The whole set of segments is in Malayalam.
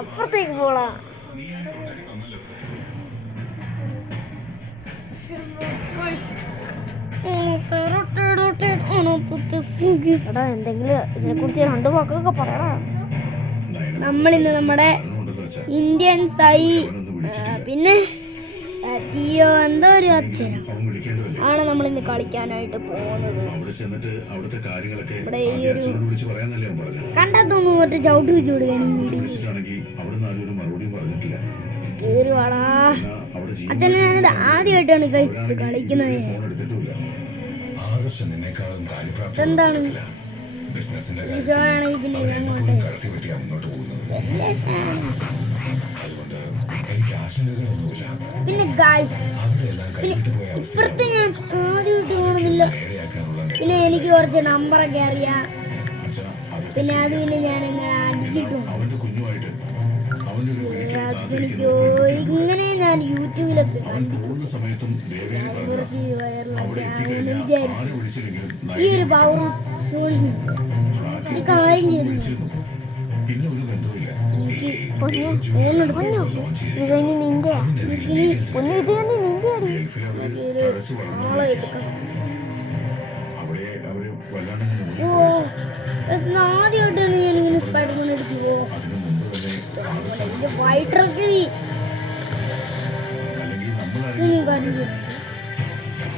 അപ്പുറത്തേക്ക് പോളാ. എന്തെങ്കിലും ഇതിനെ കുറിച്ച് രണ്ടു വാക്കൊക്കെ പറയടാ. നമ്മളിന്ന് നമ്മുടെ ഇന്ത്യൻസായി പിന്നെ ടിയോ എന്തോ ഒരു അച്ഛനും ആണ് നമ്മളിന്ന് കളിക്കാനായിട്ട് പോകുന്നത്. ഇവിടെ ഈ ഒരു കണ്ടെത്തൊന്നും മറ്റേ ചവിട്ട് വെച്ച് കൊടുക്കാൻ കേറുവാടാ. അച്ഛനെ ഞാനിത് ആദ്യമായിട്ടാണ് ഇത് കളിക്കുന്നത്. എന്താണ് ഈശോയാണെങ്കിൽ പിന്നെ അങ്ങോട്ട് പിന്നെ ഗായ്സ് പിന്നെ ഇപ്പുറത്തെ ഞാൻ ആദ്യമായിട്ട് കാണുന്നില്ല. പിന്നെ എനിക്ക് കുറച്ച് നമ്പറൊക്കെ അറിയാം. പിന്നെ അത് പിന്നെ ഞാനിങ്ങനെ അടിച്ചിട്ടുണ്ട്. ഇങ്ങനെ ഞാൻ യൂട്യൂബിലൊക്കെ കുറച്ച് വൈറലാക്കാമെന്ന് വിചാരിച്ചു. ഈ ഒരു പവർ ഈ കാര്യം ചെയ്തു. ആദ്യമായിട്ടാണ് ഞാനിങ്ങനെ സ്പൈഡർമാൻ എടുക്കുവോ ഫൈറ്ററൊക്കെ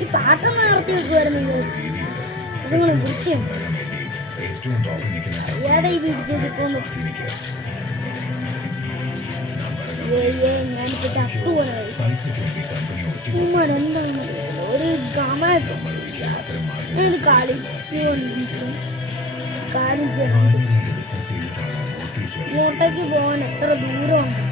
ഈ പാട്ടൊന്ന് നടത്തി വെക്കുമായിരുന്നു. അതുകൊണ്ട് വൃത്തിയാണ് ഏതാ ഈ പിടിച്ചെടുക്കാൻ പറ്റും. ഞാനിപ്പോ ചത്തുപോലെ എന്താണ് ഒരു ഗമനൊക്കെ ഞാനിത് കളിച്ചുകൊണ്ടിരിക്കും. കാര്യം ചെയ്യണം. ഇങ്ങോട്ടേക്ക് പോകാൻ എത്ര ദൂരമുണ്ട്.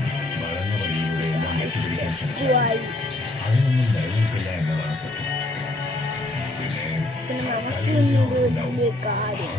പിന്നെ നമുക്ക് വലിയ കാര്യം